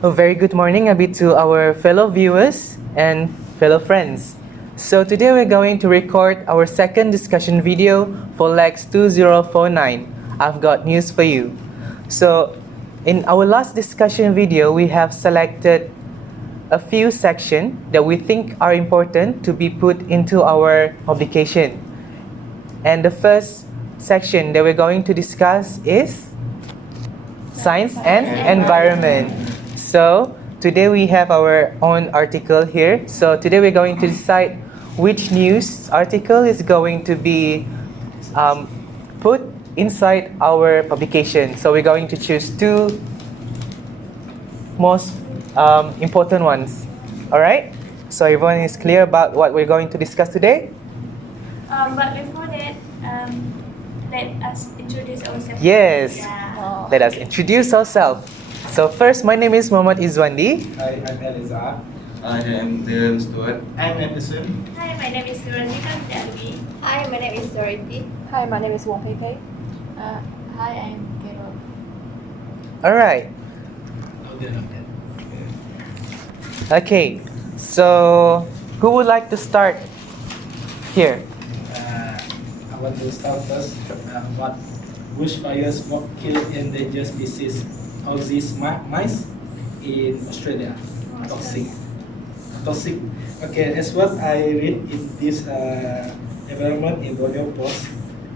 A very good morning, Abby, to our fellow viewers and fellow friends. So today we're going to record our second discussion video for Lax2049. I've got news for you. So in our last discussion video, we have selected a few sections that we think are important to be put into our publication. And the first section that we're going to discuss is Science and Environment. So today we have our own article here. So today we're going to decide which news article is going to be put inside our publication. So we're going to choose two most important ones. All right? So everyone is clear about what we're going to discuss today? But before that, let us introduce ourselves. Yes. Yeah. Let us introduce ourselves. So first, my name is Muhammad Izwandi. Hi, I'm Eliza. I am Dylan Stewart. I'm Anderson. Hi, my name is Veronica Dalby. Hi, my name is Dorothy. Hi, my name is Wong Pei Pei. Hi, I'm Carol. All right. Okay. So who would like to start here? I want to start first. What bushfire smoke kill endangered species Aussie mice in Australia? Toxic. Okay, that's what I read in this environment in Borneo Post.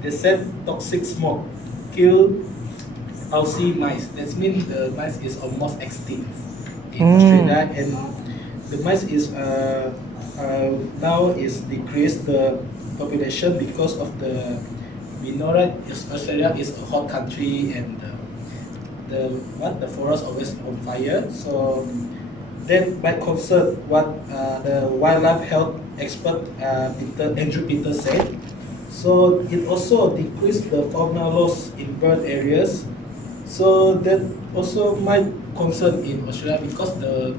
They said toxic smoke kill Aussie mice. That means the mice is almost extinct in Australia, and the mice is now is decreased the population because of the, we know that Australia is a hot country and the forest always on fire. So then my concern what the wildlife health expert Andrew Peter said. So it also decreased the fauna loss in bird areas. So that also my concern in Australia because the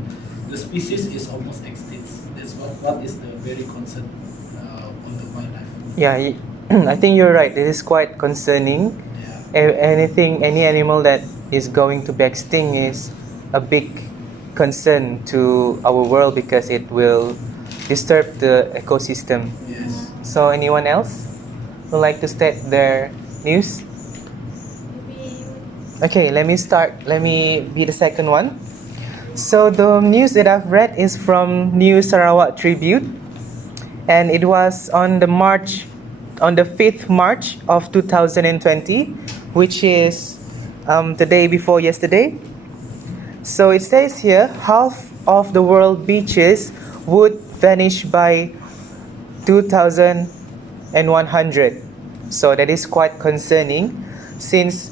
species is almost extinct. That's what is the very concern on the wildlife. Yeah, I think you're right. It is quite concerning. Yeah. Any animal that is going to be extinct is a big concern to our world because it will disturb the ecosystem. Yes. So anyone else would like to state their news? Maybe you. Okay, let me start. Let me be the second one. So the news that I've read is from New Sarawak Tribune, and it was on the 5th March of 2020, which is the day before yesterday. So it says here, half of the world beaches would vanish by 2100. So that is quite concerning, since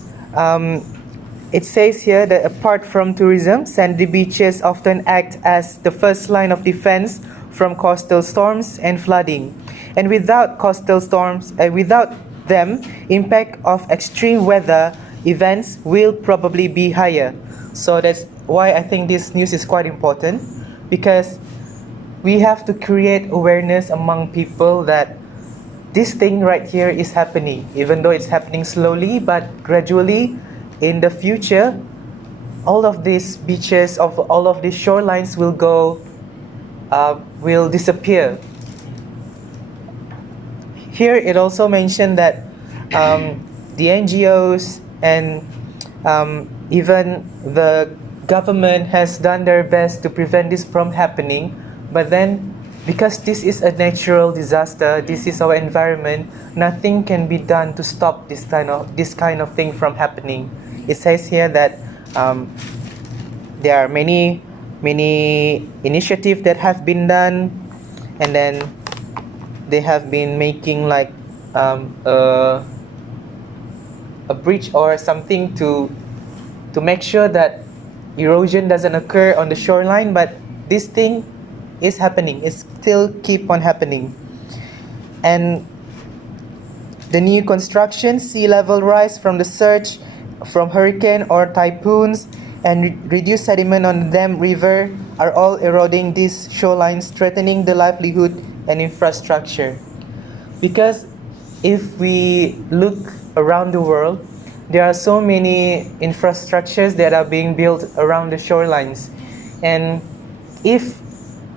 it says here that apart from tourism, sandy beaches often act as the first line of defense from coastal storms and flooding. And without coastal storms, without them, impact of extreme weather events will probably be higher. So that's why I think this news is quite important, because we have to create awareness among people that this thing right here is happening, even though it's happening slowly, but gradually in the future, all of these beaches, of all of these shorelines will disappear. Here it also mentioned that the NGOs and even the government has done their best to prevent this from happening, but then because this is a natural disaster, this is our environment, nothing can be done to stop this kind of thing from happening. It says here that there are many initiatives that have been done, and then they have been making like a bridge or something to make sure that erosion doesn't occur on the shoreline, but this thing is happening. It still keep on happening. And the new construction, sea level rise from the surge from hurricane or typhoons, and reduced sediment on the dam river are all eroding these shorelines, threatening the livelihood and infrastructure. Because if we look around the world, there are so many infrastructures that are being built around the shorelines, And if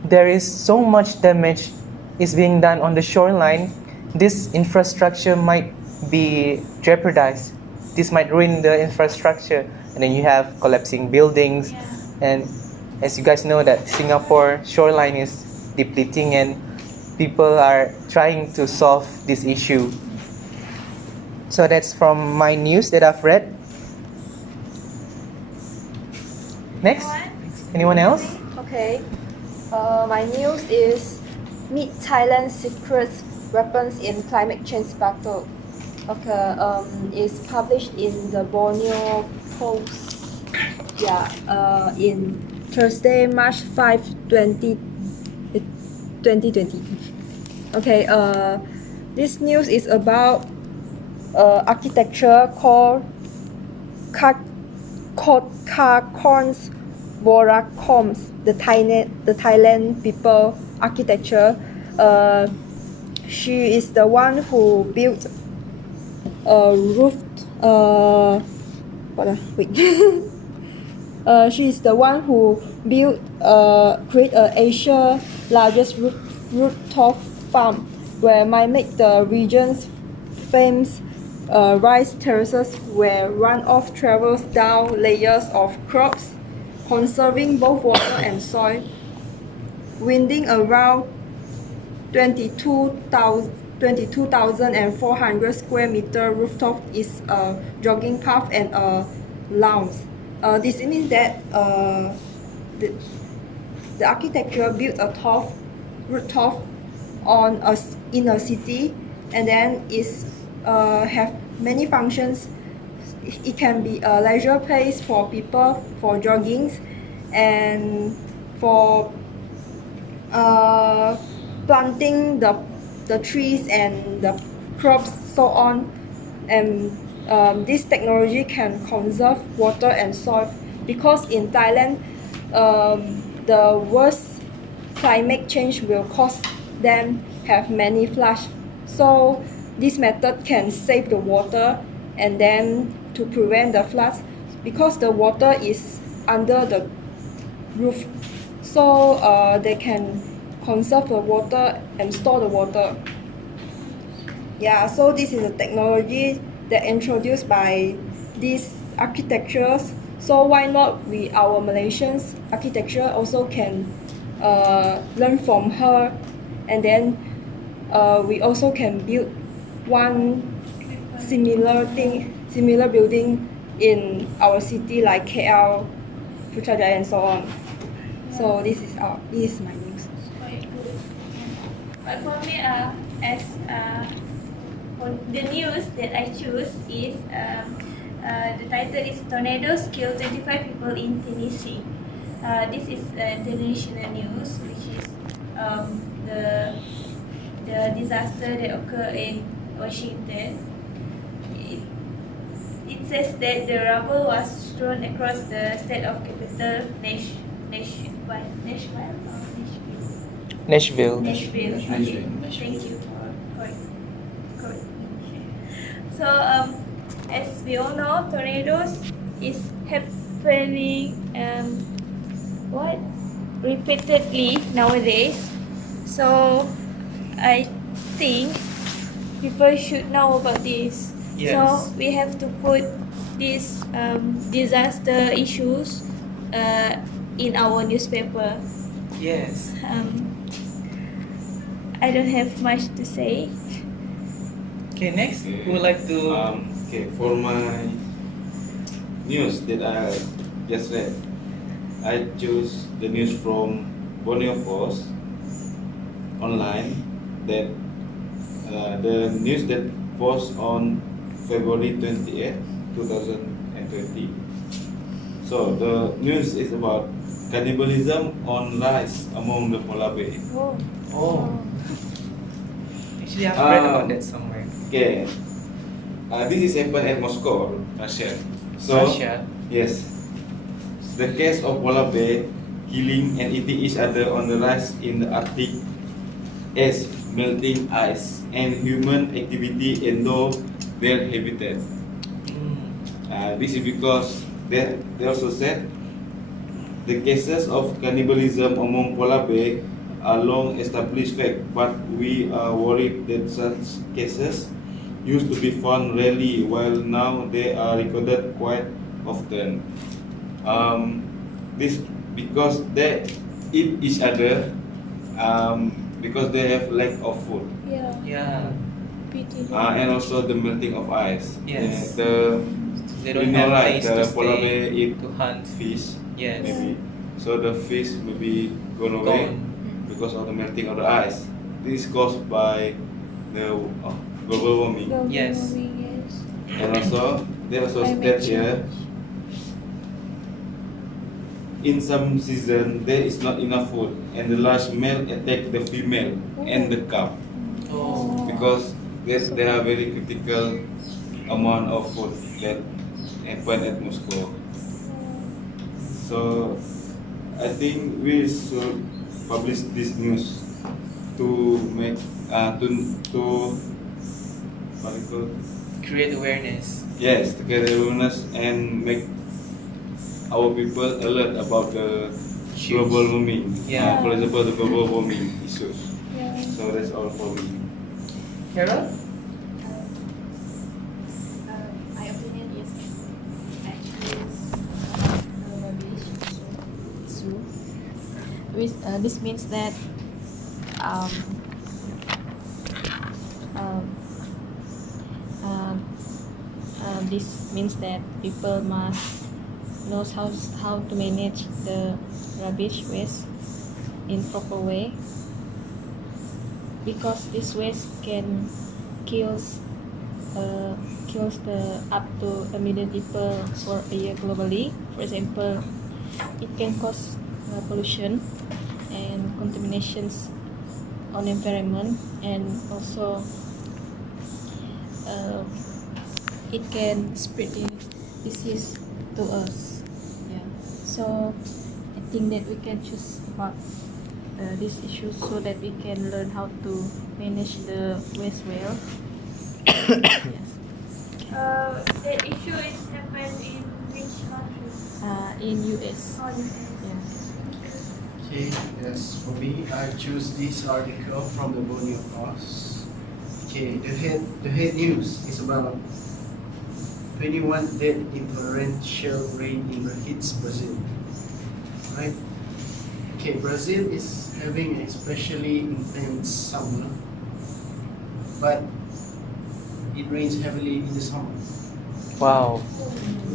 there is so much damage is being done on the shoreline, this infrastructure might be jeopardized. This might ruin the infrastructure, and then you have collapsing buildings. Yeah. And as you guys know that Singapore shoreline is depleting, and people are trying to solve this issue. So that's from my news that I've read. Next, anyone else? Okay. My news is Meet Thailand's Secret Weapons in Climate Change Battle. Okay. It's published in the Borneo Post. Yeah. In Thursday, March 5, 2020. Okay. This news is about architecture called Korns Vorakoms, the Thailand people architecture. She is the one who built a roof. Wait. She is the one who built create Asia's largest rooftop farm, where might make the region's famous rice terraces where runoff travels down layers of crops, conserving both water and soil. Winding around 22,400 square meter rooftop is a jogging path and a lounge. This means that the architecture built a top rooftop in a city, and then is have many functions. It can be a leisure place for people for jogging, and for planting the trees and the crops, so on. And this technology can conserve water and soil, because in Thailand the worst climate change will cause them have many floods. So this method can save the water, and then to prevent the floods, because the water is under the roof, so they can conserve the water and store the water. Yeah, so this is a technology that introduced by these architectures. So why not our Malaysians architecture also can learn from her, and then we also can build one similar building in our city like KL, Putrajaya, and so on. So this is my news. Quite good. But for me, as for the news that I choose is the title is Tornadoes Kill 25 People in Tennessee. This is international news, which is the disaster that occurred in Washington. It says that the rubble was thrown across the state of capital Nashville. Nashville. Okay. Thank you for So as we all know, tornadoes is happening repeatedly nowadays. So I think people should know about this. Yes. So we have to put these disaster issues in our newspaper. Yes. I don't have much to say. Okay, next, who would like to... Okay, for my news that I just read, I choose the news from Borneo Post online, that the news that post on February 28, 2020. So the news is about cannibalism on rise among the polar bear. Oh. Actually, I've read about that somewhere. Okay, this is happened at Moscow, Russia. So Russia? yes, the case of polar bear killing and eating each other on the rise in the Arctic as melting ice and human activity enter their habitat. This is because they also said The cases of cannibalism among polar bear are long established fact, but we are worried that such cases used to be found rarely, while now they are recorded quite often. This because they eat each other, because they have lack of food, Yeah. Yeah. Pity. and also the melting of ice. Yes. They You don't know, have right? place The to polar stay bear eat to hunt. fish, Yes. maybe. So the fish maybe gone away Gone. because of the melting of the ice. This is caused by the global warming. Global Yes. warming, yes. And also, they also Climate state here, change. in some season there is not enough food, and the large male attack the female and the calf Oh. because they have very critical amount of food that happen at Moscow. So I think we should publish this news to make to what do you call it? Create awareness. Yes, to get awareness and make our people alert about the global warming. Yeah. For example, the global warming issues. Yeah. So that's all for me. Carol? My opinion is actually rubbish. So, this means that um, um, this means that people must knows how to manage the rubbish waste in proper way, because this waste can kills the up to 1 million people for a year globally. For example, it can cause pollution and contaminations on environment, and also it can spread disease to us. Yeah. So I think that we can choose about these issues so that we can learn how to manage the waste well. Yes. That issue is happened in which country? In US. Oh, US. Yeah. Okay, yes, for me, I choose this article from the Borneo Post. Okay, the head news is about 21 dead in torrential rain in hits Brazil. Right? Okay, Brazil is having an especially intense summer, but it rains heavily in the summer. Wow.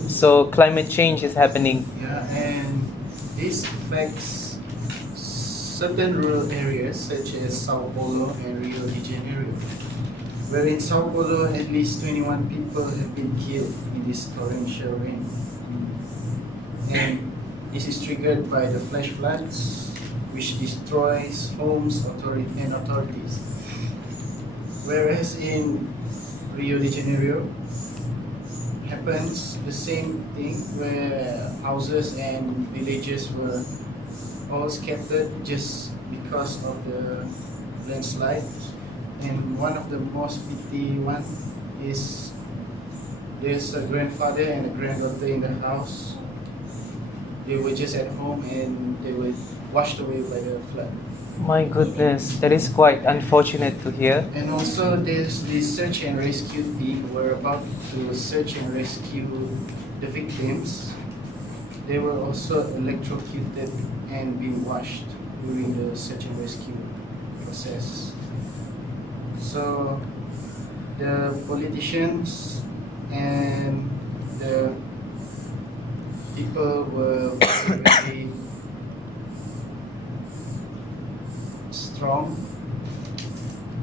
So climate change is happening. Yeah, and this affects certain rural areas such as Sao Paulo and Rio de Janeiro, where in Sao Paulo at least 21 people have been killed in this torrential rain. And this is triggered by the flash floods, which destroys homes and authorities. Whereas in Rio de Janeiro, happens the same thing, where houses and villages were all scattered just because of the landslide. And one of the most pity one is there's a grandfather and a granddaughter in the house. They were just at home and they were washed away by the flood. My goodness, that is quite unfortunate to hear. And also there's this search and rescue team who were about to search and rescue the victims. They were also electrocuted and being washed during the search and rescue process. So the politicians and the people were very strong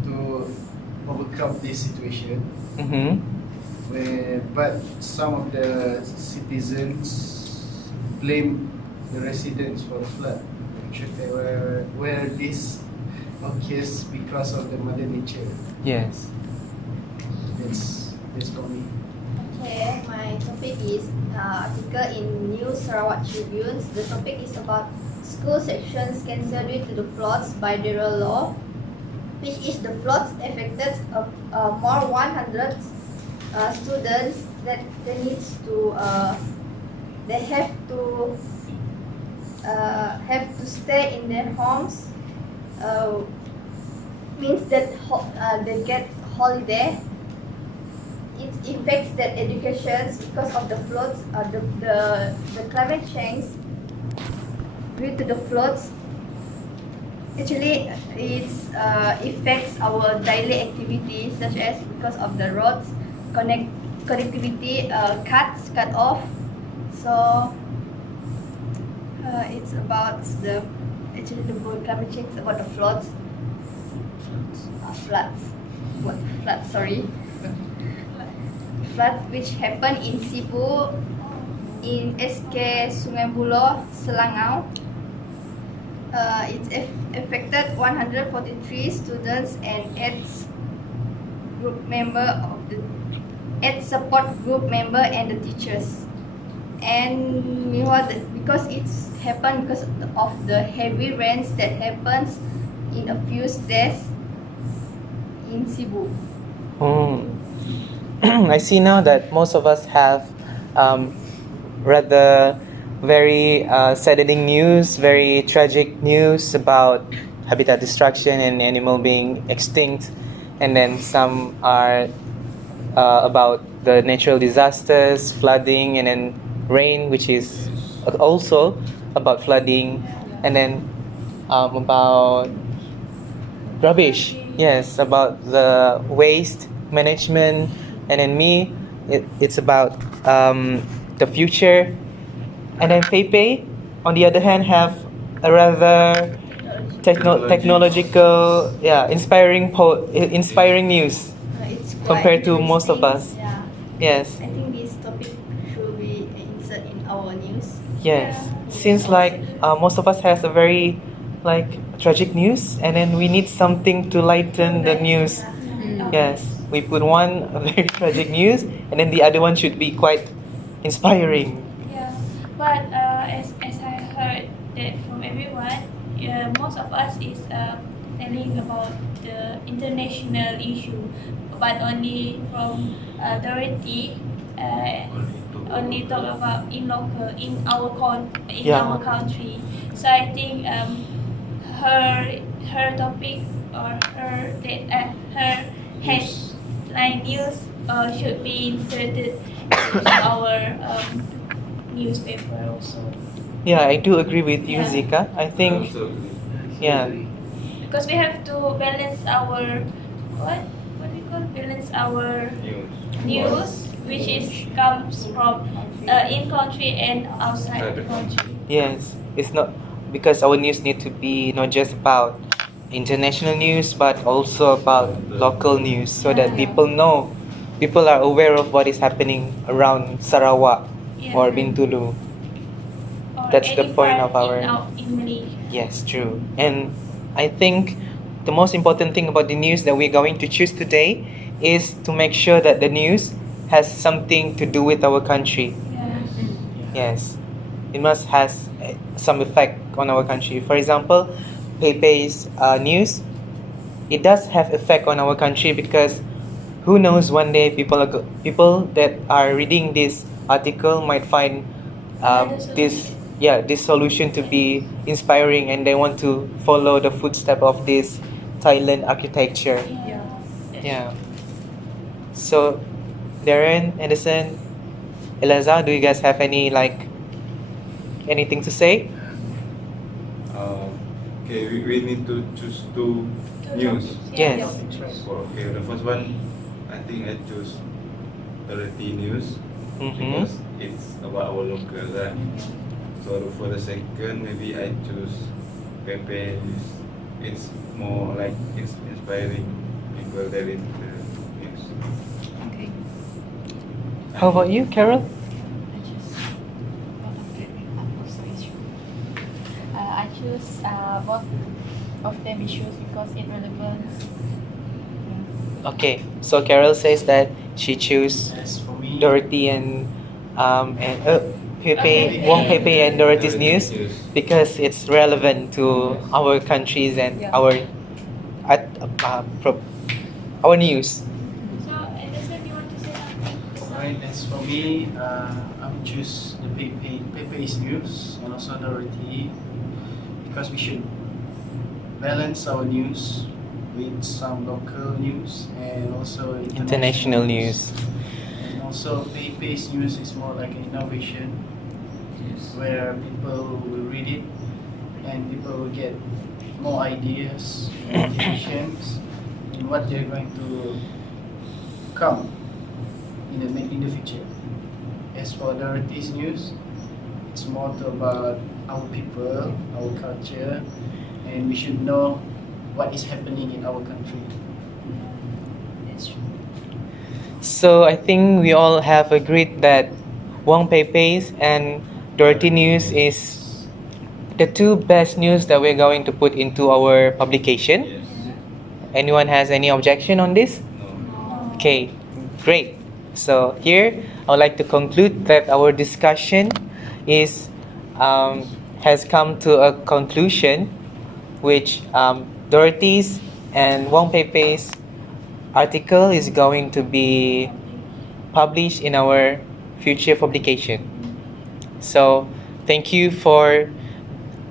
to overcome this situation. Mm-hmm. But some of the citizens blame the residents for the flood. Actually, where this occurs because of the mother nature. Yes. That's for me. Okay, my topic is article in New Sarawak Tribune. The topic is about school sections cancelled due to the floods by the law, which is the floods affected more 100 students that they needs to they have to have to stay in their homes, means that they get holiday. It affects their education because of the floods, the climate change due to the floods. Actually, it affects our daily activities, such as because of the roads connectivity cut off. So it's about the climate change is about the floods. Floods which happened in Cebu, in SK Sungai Buloh, Selangau. It's affected 143 students and 8 support group member and the teachers. And meanwhile, because it's happened because of the heavy rains that happens in a few days in Cebu. I see now that most of us have rather very saddening news, very tragic news about habitat destruction and animal being extinct, and then some are about the natural disasters, flooding, and then rain, which is also about flooding, and then about rubbish. Yes, about the waste management, and then it's about the future. And then Pepe, on the other hand, have a rather technological, inspiring news It's quite compared to most of us. interesting. Yeah. Yes, I think this topic should be inserted in our news. yes. Since like most of us has a very like tragic news, and then we need something to lighten the news. Yes, we put one a very tragic news, and then the other one should be quite inspiring. Yeah, but as I heard that from everyone, most of us is telling about the international issue, but only from Dorothy only talk about in local in our our country. So I think her topic or her headline news should be inserted to our newspaper also. Yeah, I do agree with you, Yeah. Zika. I think, Also agree. yeah, Because we have to balance our what we call balance our news, which is comes from in country and outside the country. yes. It's not because our news need to be not just about international news, but also about local news, so that people are aware of what is happening around Sarawak or Bintulu. Or That's the any point part of our- in Malaysia. Yes, true. And I think the most important thing about the news that we're going to choose today is to make sure that the news has something to do with our country. Yeah. Yes, it must has some effect on our country. For example, Pepe's news, it does have effect on our country because who knows, one day people that are reading this article might find this solution to be inspiring, and they want to follow the footstep of this Thailand architecture. Yeah. So, Darren, Edison, Eliza, do you guys have anything to say? Okay, we need to choose two news. Yes. Okay, the first one, I think I choose Dorothy News because it's about our local, right? So for the second, maybe I choose Pepe News. It's more like it's inspiring people that read the news. Okay. How about you, Carol? I choose both of them issues because it relevance. Okay, so Carol says that she choose As for me, Dorothy and Pepe, Okay. Wong Pepe and Dorothy's news because it's relevant to our countries and Yeah. our our news. So, Edison, you want to say something? mine as for me, I would choose the Pepe's news and also Dorothy because we should balance our news with some local news and also International news. And also Pepe's news is more like an innovation where people will read it and people will get more ideas, motivations in what they're going to come in the future. As for Dorothy's news, it's more about our people, our culture, and we should know what is happening in our country. That's true. So I think we all have agreed that Wang Pei's and Dirty News is the two best news that we're going to put into our publication. Yes. Anyone has any objection on this? No. Okay, great. So here I would like to conclude that our discussion is has come to a conclusion, which Dorothy's and Wang Pei's article is going to be published in our future publication. So thank you for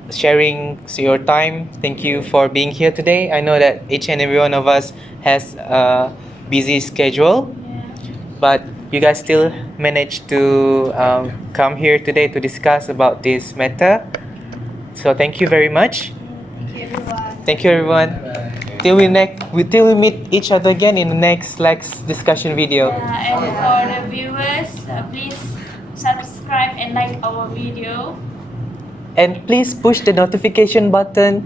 sharing your time. Thank you for being here today. I know that each and every one of us has a busy schedule, Yeah. but you guys still managed to come here today to discuss about this matter. So thank you very much. Thank you, everyone. Thank you, everyone. Bye. Till we meet each other again in the next Lax discussion video. Yeah, and for the viewers, please subscribe and like our video. And please push the notification button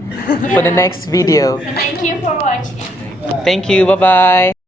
for the Yeah. next video. So thank you for watching. Thank you. Bye bye.